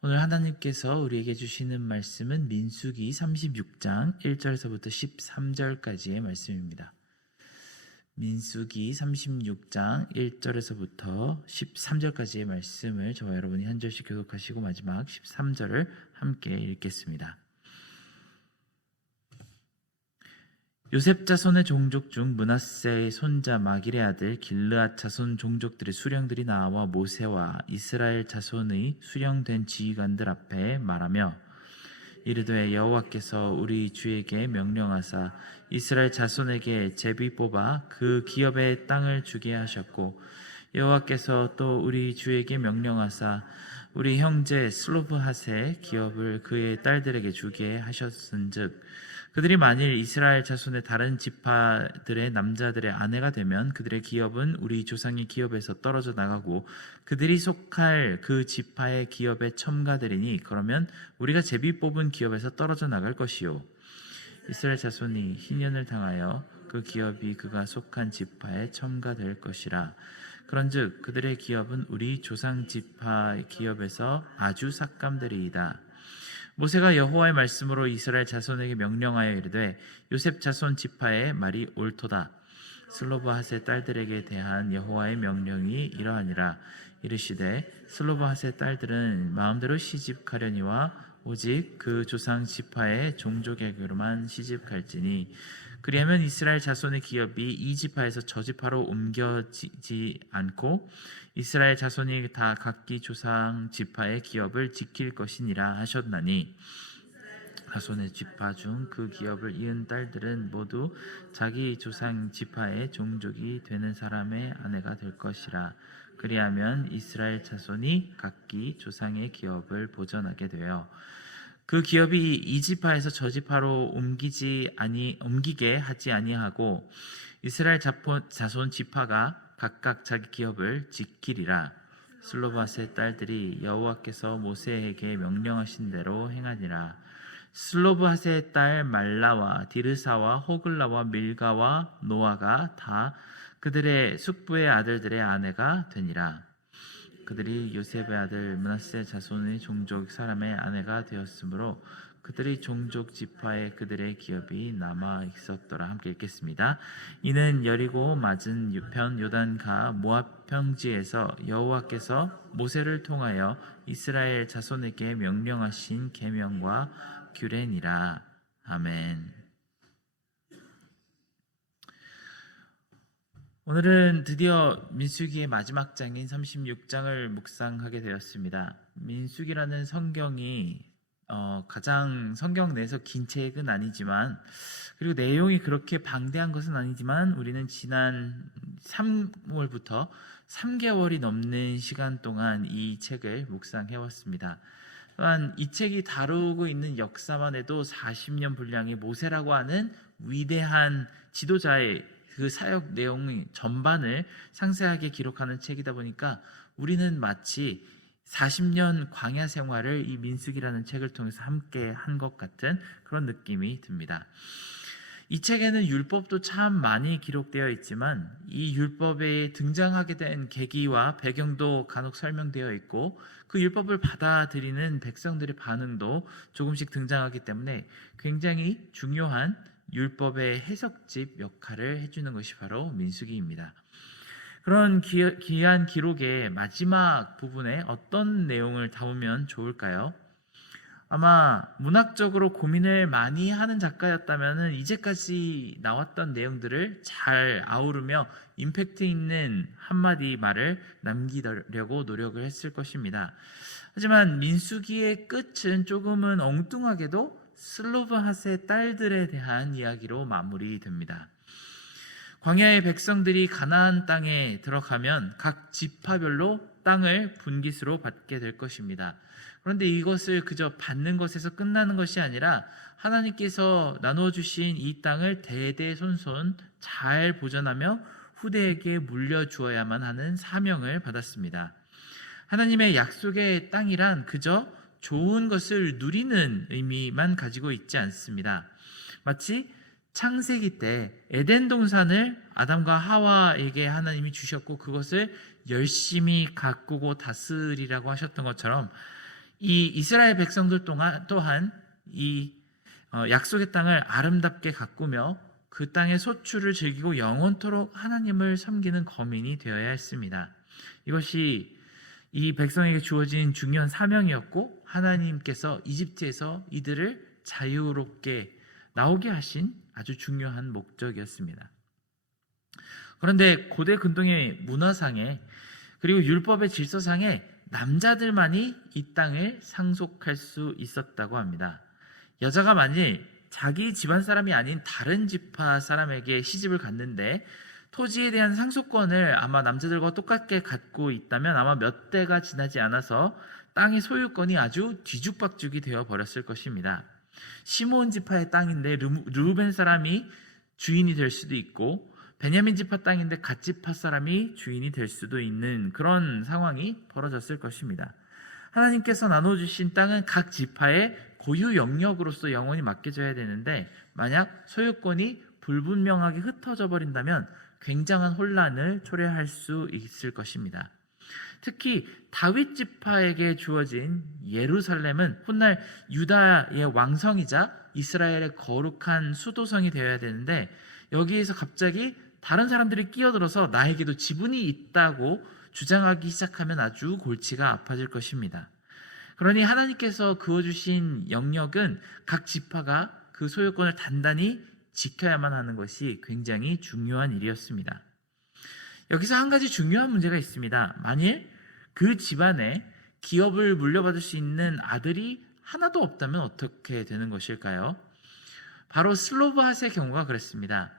오늘 하나님께서 우리에게 주시는 말씀은 민수기 36장 1절에서부터 13절까지의 말씀입니다. 민수기 36장 1절에서부터 13절까지의 말씀을 저와 여러분이 한 절씩 교독하시고 마지막 13절을 함께 읽겠습니다. 요셉 자손의 종족 중 므낫세의 손자 마길의 아들 길르앗 자손 종족들의 수령들이 나와 모세와 이스라엘 자손의 수령된 지휘관들 앞에 말하며 이르되 여호와께서 우리 주에게 명령하사 이스라엘 자손에게 제비 뽑아 그 기업의 땅을 주게 하셨고 여호와께서 또 우리 주에게 명령하사 우리 형제 슬로브핫의 기업을 그의 딸들에게 주게 하셨은즉 그들이 만일 이스라엘 자손의 다른 지파들의 남자들의 아내가 되면 그들의 기업은 우리 조상의 기업에서 떨어져 나가고 그들이 속할 그 지파의 기업에 첨가되리니 그러면 우리가 제비 뽑은 기업에서 떨어져 나갈 것이요 이스라엘 자손이 희년을 당하여 그 기업이 그가 속한 지파에 첨가될 것이라. 그런즉 그들의 기업은 우리 조상 지파의 기업에서 아주 삭감되리이다. 모세가 여호와의 말씀으로 이스라엘 자손에게 명령하여 이르되 요셉 자손 지파의 말이 옳도다. 슬로브핫의 딸들에게 대한 여호와의 명령이 이러하니라. 이르시되 슬로브핫의 딸들은 마음대로 시집가려니와 오직 그 조상 지파의 종족에게로만 시집갈지니 그리하면 이스라엘 자손의 기업이 이 지파에서 저 지파로 옮겨지지 않고 이스라엘 자손이 다 각기 조상 지파의 기업을 지킬 것이니라 하셨나니 자손의 지파 중 그 기업을 이은 딸들은 모두 자기 조상 지파의 종족이 되는 사람의 아내가 될 것이라. 그리하면 이스라엘 자손이 각기 조상의 기업을 보전하게 되어 그 기업이 이 지파에서 저 지파로 옮기게 하지 아니하고 이스라엘 자손 지파가 각각 자기 기업을 지키리라. 슬로브핫의 딸들이 여호와께서 모세에게 명령하신 대로 행하니라. 슬로브핫의 딸 말라와 디르사와 호글라와 밀가와 노아가 다 그들의 숙부의 아들들의 아내가 되니라. 그들이 요셉의 아들 므낫세 자손의 종족 사람의 아내가 되었으므로 그들의 종족 지파에 그들의 기업이 남아 있었더라. 함께 읽겠습니다. 이는 여리고 맞은 편 요단가 모압 평지에서 여호와께서 모세를 통하여 이스라엘 자손에게 명령하신 계명과 규례니라. 아멘. 오늘은 드디어 민수기의 마지막 장인 36장을 묵상하게 되었습니다. 민수기라는 성경이 가장 성경 내에서 긴 책은 아니지만 그리고 내용이 그렇게 방대한 것은 아니지만 우리는 지난 3월부터 3개월이 넘는 시간 동안 이 책을 묵상해왔습니다. 또한 이 책이 다루고 있는 역사만 해도 40년 분량의 모세라고 하는 위대한 지도자의 그 사역 내용 전반을 상세하게 기록하는 책이다 보니까 우리는 마치 40년 광야 생활을 이 민수기라는 책을 통해서 함께 한 것 같은 그런 느낌이 듭니다. 이 책에는 율법도 참 많이 기록되어 있지만 이 율법에 등장하게 된 계기와 배경도 간혹 설명되어 있고 그 율법을 받아들이는 백성들의 반응도 조금씩 등장하기 때문에 굉장히 중요한 율법의 해석집 역할을 해주는 것이 바로 민수기입니다. 그런 귀한 기록의 마지막 부분에 어떤 내용을 담으면 좋을까요? 아마 문학적으로 고민을 많이 하는 작가였다면 이제까지 나왔던 내용들을 잘 아우르며 임팩트 있는 한마디 말을 남기려고 노력을 했을 것입니다. 하지만 민수기의 끝은 조금은 엉뚱하게도 슬로브핫의 딸들에 대한 이야기로 마무리됩니다. 광야의 백성들이 가나안 땅에 들어가면 각 지파별로 땅을 분깃으로 받게 될 것입니다. 그런데 이것을 그저 받는 것에서 끝나는 것이 아니라 하나님께서 나누어 주신 이 땅을 대대손손 잘 보존하며 후대에게 물려주어야만 하는 사명을 받았습니다. 하나님의 약속의 땅이란 그저 좋은 것을 누리는 의미만 가지고 있지 않습니다. 마치 창세기 때 에덴 동산을 아담과 하와에게 하나님이 주셨고 그것을 열심히 가꾸고 다스리라고 하셨던 것처럼 이 이스라엘 백성들 또한 이 약속의 땅을 아름답게 가꾸며 그 땅의 소출을 즐기고 영원토록 하나님을 섬기는 거민이 되어야 했습니다. 이것이 이 백성에게 주어진 중요한 사명이었고, 하나님께서 이집트에서 이들을 자유롭게 나오게 하신 아주 중요한 목적이었습니다. 그런데 고대 근동의 문화상에, 그리고 율법의 질서상에 남자들만이 이 땅을 상속할 수 있었다고 합니다. 여자가 만일 자기 집안 사람이 아닌 다른 지파 사람에게 시집을 갔는데 토지에 대한 상속권을 아마 남자들과 똑같게 갖고 있다면 아마 몇 대가 지나지 않아서 땅의 소유권이 아주 뒤죽박죽이 되어 버렸을 것입니다. 시므온 지파의 땅인데 르우벤 사람이 주인이 될 수도 있고, 베냐민 지파 땅인데 갓 지파 사람이 주인이 될 수도 있는 그런 상황이 벌어졌을 것입니다. 하나님께서 나눠주신 땅은 각 지파의 고유 영역으로서 영원히 맡겨져야 되는데, 만약 소유권이 불분명하게 흩어져 버린다면 굉장한 혼란을 초래할 수 있을 것입니다. 특히 다윗 지파에게 주어진 예루살렘은 훗날 유다의 왕성이자 이스라엘의 거룩한 수도성이 되어야 되는데, 여기에서 갑자기 다른 사람들이 끼어들어서 나에게도 지분이 있다고 주장하기 시작하면 아주 골치가 아파질 것입니다. 그러니 하나님께서 그어주신 영역은 각 지파가 그 소유권을 단단히 지켜야만 하는 것이 굉장히 중요한 일이었습니다. 여기서 한 가지 중요한 문제가 있습니다. 만일 그 집안에 기업을 물려받을 수 있는 아들이 하나도 없다면 어떻게 되는 것일까요? 바로 슬로브핫의 경우가 그랬습니다.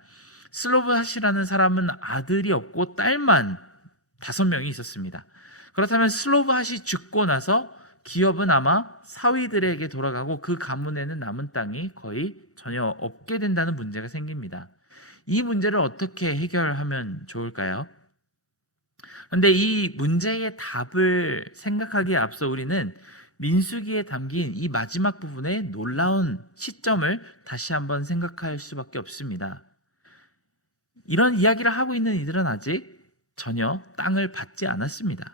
슬로브핫이라는 사람은 아들이 없고 딸만 5명이 있었습니다. 그렇다면 슬로브핫이 죽고 나서 기업은 아마 사위들에게 돌아가고 그 가문에는 남은 땅이 거의 전혀 없게 된다는 문제가 생깁니다. 이 문제를 어떻게 해결하면 좋을까요? 그런데 이 문제의 답을 생각하기에 앞서 우리는 민수기에 담긴 이 마지막 부분의 놀라운 시점을 다시 한번 생각할 수밖에 없습니다. 이런 이야기를 하고 있는 이들은 아직 전혀 땅을 받지 않았습니다.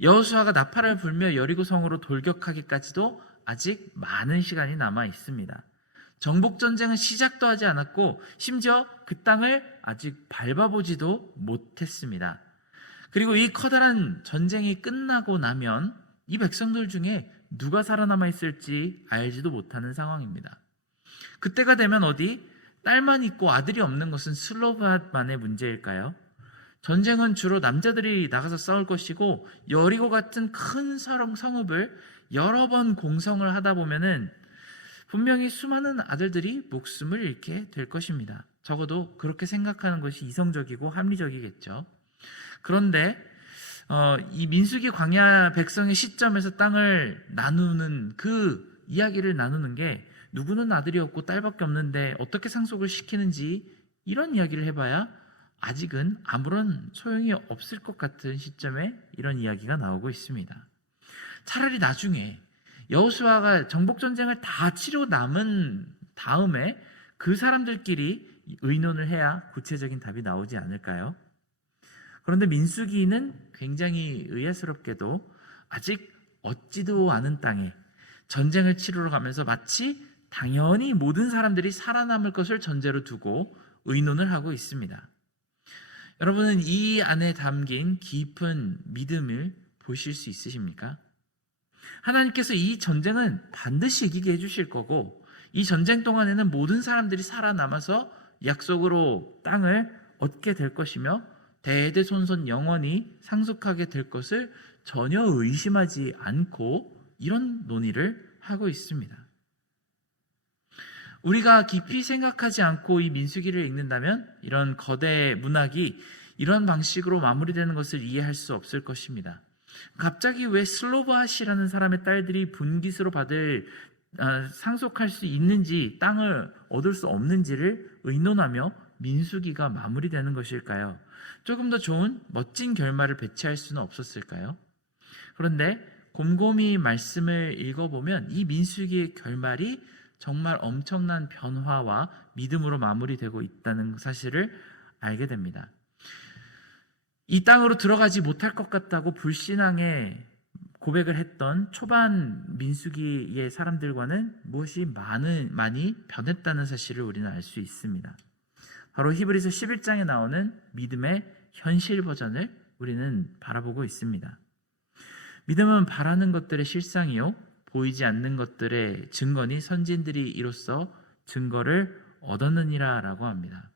여호수아가 나팔을 불며 여리고 성으로 돌격하기까지도 아직 많은 시간이 남아 있습니다. 정복 전쟁은 시작도 하지 않았고 심지어 그 땅을 아직 밟아보지도 못했습니다. 그리고 이 커다란 전쟁이 끝나고 나면 이 백성들 중에 누가 살아남아 있을지 알지도 못하는 상황입니다. 그때가 되면 어디 딸만 있고 아들이 없는 것은 슬로브핫만의 문제일까요? 전쟁은 주로 남자들이 나가서 싸울 것이고, 여리고 같은 큰 성읍을 여러 번 공성을 하다 보면은 분명히 수많은 아들들이 목숨을 잃게 될 것입니다. 적어도 그렇게 생각하는 것이 이성적이고 합리적이겠죠. 그런데 이 민수기 광야 백성의 시점에서 땅을 나누는 그 이야기를 나누는 게, 누구는 아들이 없고 딸밖에 없는데 어떻게 상속을 시키는지 이런 이야기를 해봐야 아직은 아무런 소용이 없을 것 같은 시점에 이런 이야기가 나오고 있습니다. 차라리 나중에 여호수아가 정복전쟁을 다 치르고 남은 다음에 그 사람들끼리 의논을 해야 구체적인 답이 나오지 않을까요? 그런데 민수기는 굉장히 의아스럽게도 아직 얻지도 않은 땅에 전쟁을 치르러 가면서 마치 당연히 모든 사람들이 살아남을 것을 전제로 두고 의논을 하고 있습니다. 여러분은 이 안에 담긴 깊은 믿음을 보실 수 있으십니까? 하나님께서 이 전쟁은 반드시 이기게 해주실 거고, 이 전쟁 동안에는 모든 사람들이 살아남아서 약속으로 땅을 얻게 될 것이며 대대손손 영원히 상속하게 될 것을 전혀 의심하지 않고 이런 논의를 하고 있습니다. 우리가 깊이 생각하지 않고 이 민수기를 읽는다면 이런 거대 문학이 이런 방식으로 마무리되는 것을 이해할 수 없을 것입니다. 갑자기 왜 슬로브핫이라는 사람의 딸들이 분깃으로 받을 상속할 수 있는지, 땅을 얻을 수 없는지를 의논하며 민수기가 마무리되는 것일까요? 조금 더 좋은 멋진 결말을 배치할 수는 없었을까요? 그런데 곰곰이 말씀을 읽어보면 이 민수기의 결말이 정말 엄청난 변화와 믿음으로 마무리되고 있다는 사실을 알게 됩니다. 이 땅으로 들어가지 못할 것 같다고 불신앙에 고백을 했던 초반 민수기의 사람들과는 무엇이 많이 변했다는 사실을 우리는 알 수 있습니다. 바로 히브리서 11장에 나오는 믿음의 현실 버전을 우리는 바라보고 있습니다. 믿음은 바라는 것들의 실상이요 보이지 않는 것들의 증거니 선진들이 이로써 증거를 얻었느니라 라고 합니다.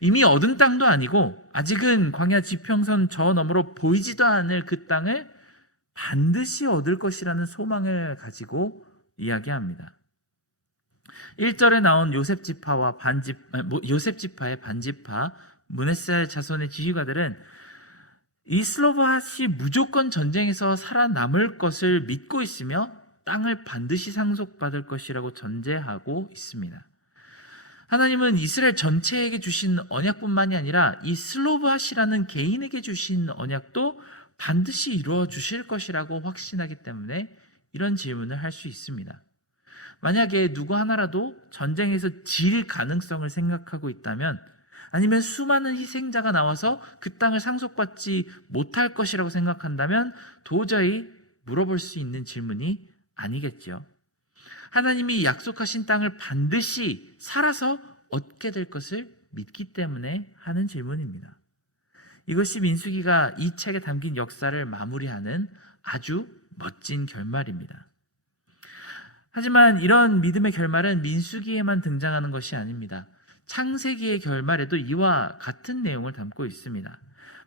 이미 얻은 땅도 아니고 아직은 광야 지평선 저 너머로 보이지도 않을 그 땅을 반드시 얻을 것이라는 소망을 가지고 이야기합니다. 1절에 나온 요셉 지파의 반지파 므낫세 자손의 지휘관들은 이 슬로바핫이 무조건 전쟁에서 살아남을 것을 믿고 있으며 땅을 반드시 상속받을 것이라고 전제하고 있습니다. 하나님은 이스라엘 전체에게 주신 언약뿐만이 아니라 이 슬로바핫이라는 개인에게 주신 언약도 반드시 이루어 주실 것이라고 확신하기 때문에 이런 질문을 할 수 있습니다. 만약에 누구 하나라도 전쟁에서 질 가능성을 생각하고 있다면, 아니면 수많은 희생자가 나와서 그 땅을 상속받지 못할 것이라고 생각한다면 도저히 물어볼 수 있는 질문이 아니겠죠. 하나님이 약속하신 땅을 반드시 살아서 얻게 될 것을 믿기 때문에 하는 질문입니다. 이것이 민수기가 이 책에 담긴 역사를 마무리하는 아주 멋진 결말입니다. 하지만 이런 믿음의 결말은 민수기에만 등장하는 것이 아닙니다. 창세기의 결말에도 이와 같은 내용을 담고 있습니다.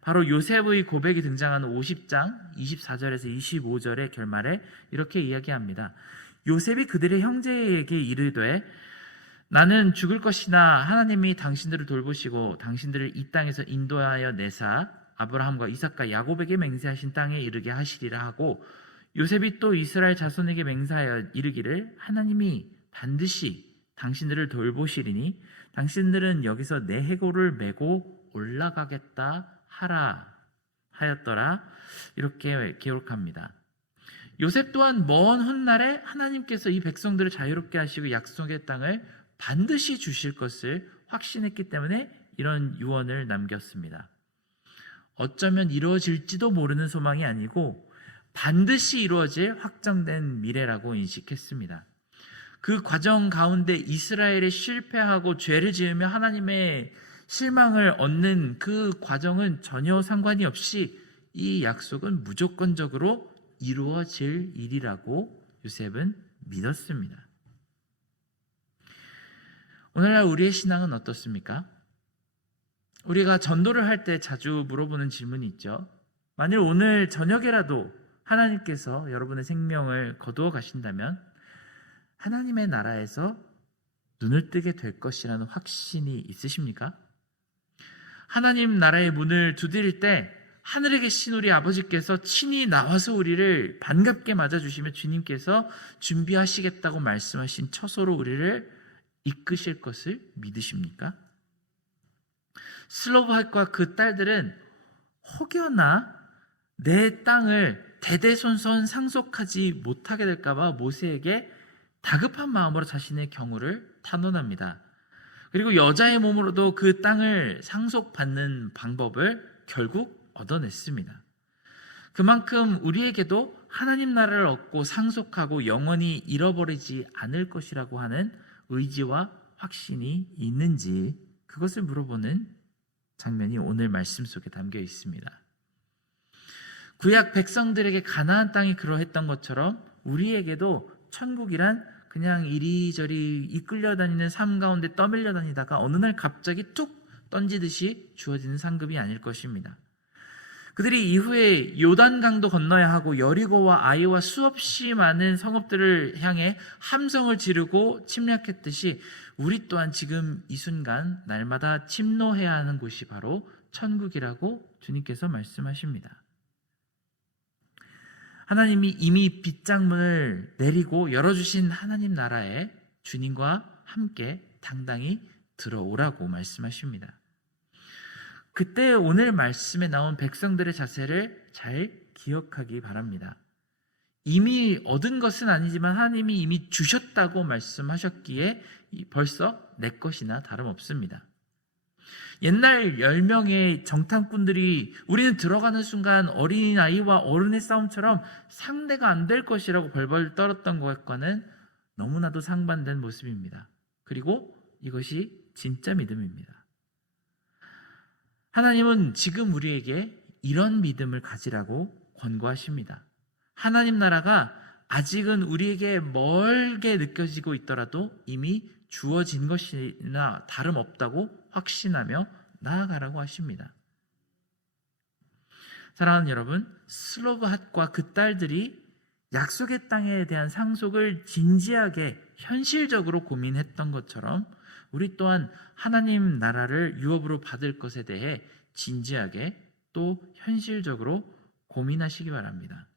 바로 요셉의 고백이 등장하는 50장 24절에서 25절의 결말에 이렇게 이야기합니다. 요셉이 그들의 형제에게 이르되 나는 죽을 것이나 하나님이 당신들을 돌보시고 당신들을 이 땅에서 인도하여 내사 아브라함과 이삭과 야곱에게 맹세하신 땅에 이르게 하시리라 하고, 요셉이 또 이스라엘 자손에게 맹세하여 이르기를 하나님이 반드시 당신들을 돌보시리니 당신들은 여기서 내 해골을 메고 올라가겠다 하라 하였더라. 이렇게 기록합니다. 요셉 또한 먼 훗날에 하나님께서 이 백성들을 자유롭게 하시고 약속의 땅을 반드시 주실 것을 확신했기 때문에 이런 유언을 남겼습니다. 어쩌면 이루어질지도 모르는 소망이 아니고 반드시 이루어질 확정된 미래라고 인식했습니다. 그 과정 가운데 이스라엘이 실패하고 죄를 지으며 하나님의 실망을 얻는 그 과정은 전혀 상관이 없이 이 약속은 무조건적으로 이루어질 일이라고 요셉은 믿었습니다. 오늘날 우리의 신앙은 어떻습니까? 우리가 전도를 할 때 자주 물어보는 질문이 있죠. 만일 오늘 저녁에라도 하나님께서 여러분의 생명을 거두어 가신다면 하나님의 나라에서 눈을 뜨게 될 것이라는 확신이 있으십니까? 하나님 나라의 문을 두드릴 때 하늘에 계신 우리 아버지께서 친히 나와서 우리를 반갑게 맞아주시며 주님께서 준비하시겠다고 말씀하신 처소로 우리를 이끄실 것을 믿으십니까? 슬로바핫과 그 딸들은 혹여나 내 땅을 대대손손 상속하지 못하게 될까봐 모세에게 다급한 마음으로 자신의 경우를 탄원합니다. 그리고 여자의 몸으로도 그 땅을 상속받는 방법을 결국 얻어냈습니다. 그만큼 우리에게도 하나님 나라를 얻고 상속하고 영원히 잃어버리지 않을 것이라고 하는 의지와 확신이 있는지 그것을 물어보는 장면이 오늘 말씀 속에 담겨 있습니다. 구약 백성들에게 가나안 땅이 그러했던 것처럼 우리에게도 천국이란 그냥 이리저리 이끌려 다니는 삶 가운데 떠밀려 다니다가 어느 날 갑자기 툭 던지듯이 주어지는 상급이 아닐 것입니다. 그들이 이후에 요단강도 건너야 하고 여리고와 아이와 수없이 많은 성읍들을 향해 함성을 지르고 침략했듯이 우리 또한 지금 이 순간 날마다 침노해야 하는 곳이 바로 천국이라고 주님께서 말씀하십니다. 하나님이 이미 빗장문을 내리고 열어주신 하나님 나라에 주님과 함께 당당히 들어오라고 말씀하십니다. 그때 오늘 말씀에 나온 백성들의 자세를 잘 기억하기 바랍니다. 이미 얻은 것은 아니지만 하나님이 이미 주셨다고 말씀하셨기에 벌써 내 것이나 다름없습니다. 옛날 10명의 정탐꾼들이 우리는 들어가는 순간 어린아이와 어른의 싸움처럼 상대가 안 될 것이라고 벌벌 떨었던 것과는 너무나도 상반된 모습입니다. 그리고 이것이 진짜 믿음입니다. 하나님은 지금 우리에게 이런 믿음을 가지라고 권고하십니다. 하나님 나라가 아직은 우리에게 멀게 느껴지고 있더라도 이미 주어진 것이나 다름없다고 확신하며 나아가라고 하십니다. 사랑하는 여러분, 슬로브핫과 그 딸들이 약속의 땅에 대한 상속을 진지하게 현실적으로 고민했던 것처럼 우리 또한 하나님 나라를 유업으로 받을 것에 대해 진지하게 또 현실적으로 고민하시기 바랍니다.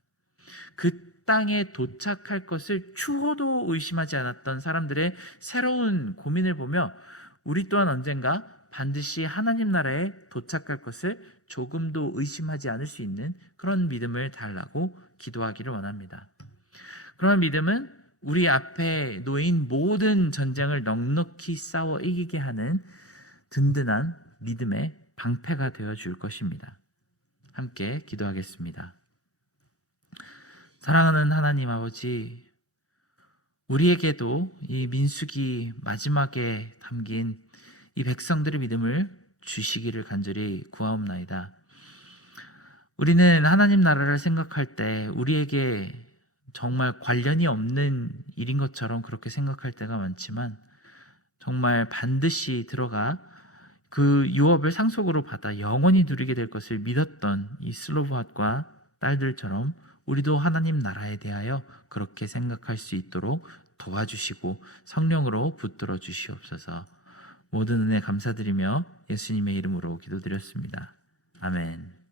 그 땅에 도착할 것을 추호도 의심하지 않았던 사람들의 새로운 고민을 보며 우리 또한 언젠가 반드시 하나님 나라에 도착할 것을 조금도 의심하지 않을 수 있는 그런 믿음을 달라고 기도하기를 원합니다. 그런 믿음은 우리 앞에 놓인 모든 전쟁을 넉넉히 싸워 이기게 하는 든든한 믿음의 방패가 되어 줄 것입니다. 함께 기도하겠습니다. 사랑하는 하나님 아버지, 우리에게도 이 민수기 마지막에 담긴 이 백성들의 믿음을 주시기를 간절히 구하옵나이다. 우리는 하나님 나라를 생각할 때 우리에게 정말 관련이 없는 일인 것처럼 그렇게 생각할 때가 많지만 정말 반드시 들어가 그 유업을 상속으로 받아 영원히 누리게 될 것을 믿었던 이 슬로브핫과 딸들처럼 우리도 하나님 나라에 대하여 그렇게 생각할 수 있도록 도와주시고 성령으로 붙들어 주시옵소서. 모든 은혜 감사드리며 예수님의 이름으로 기도드렸습니다. 아멘.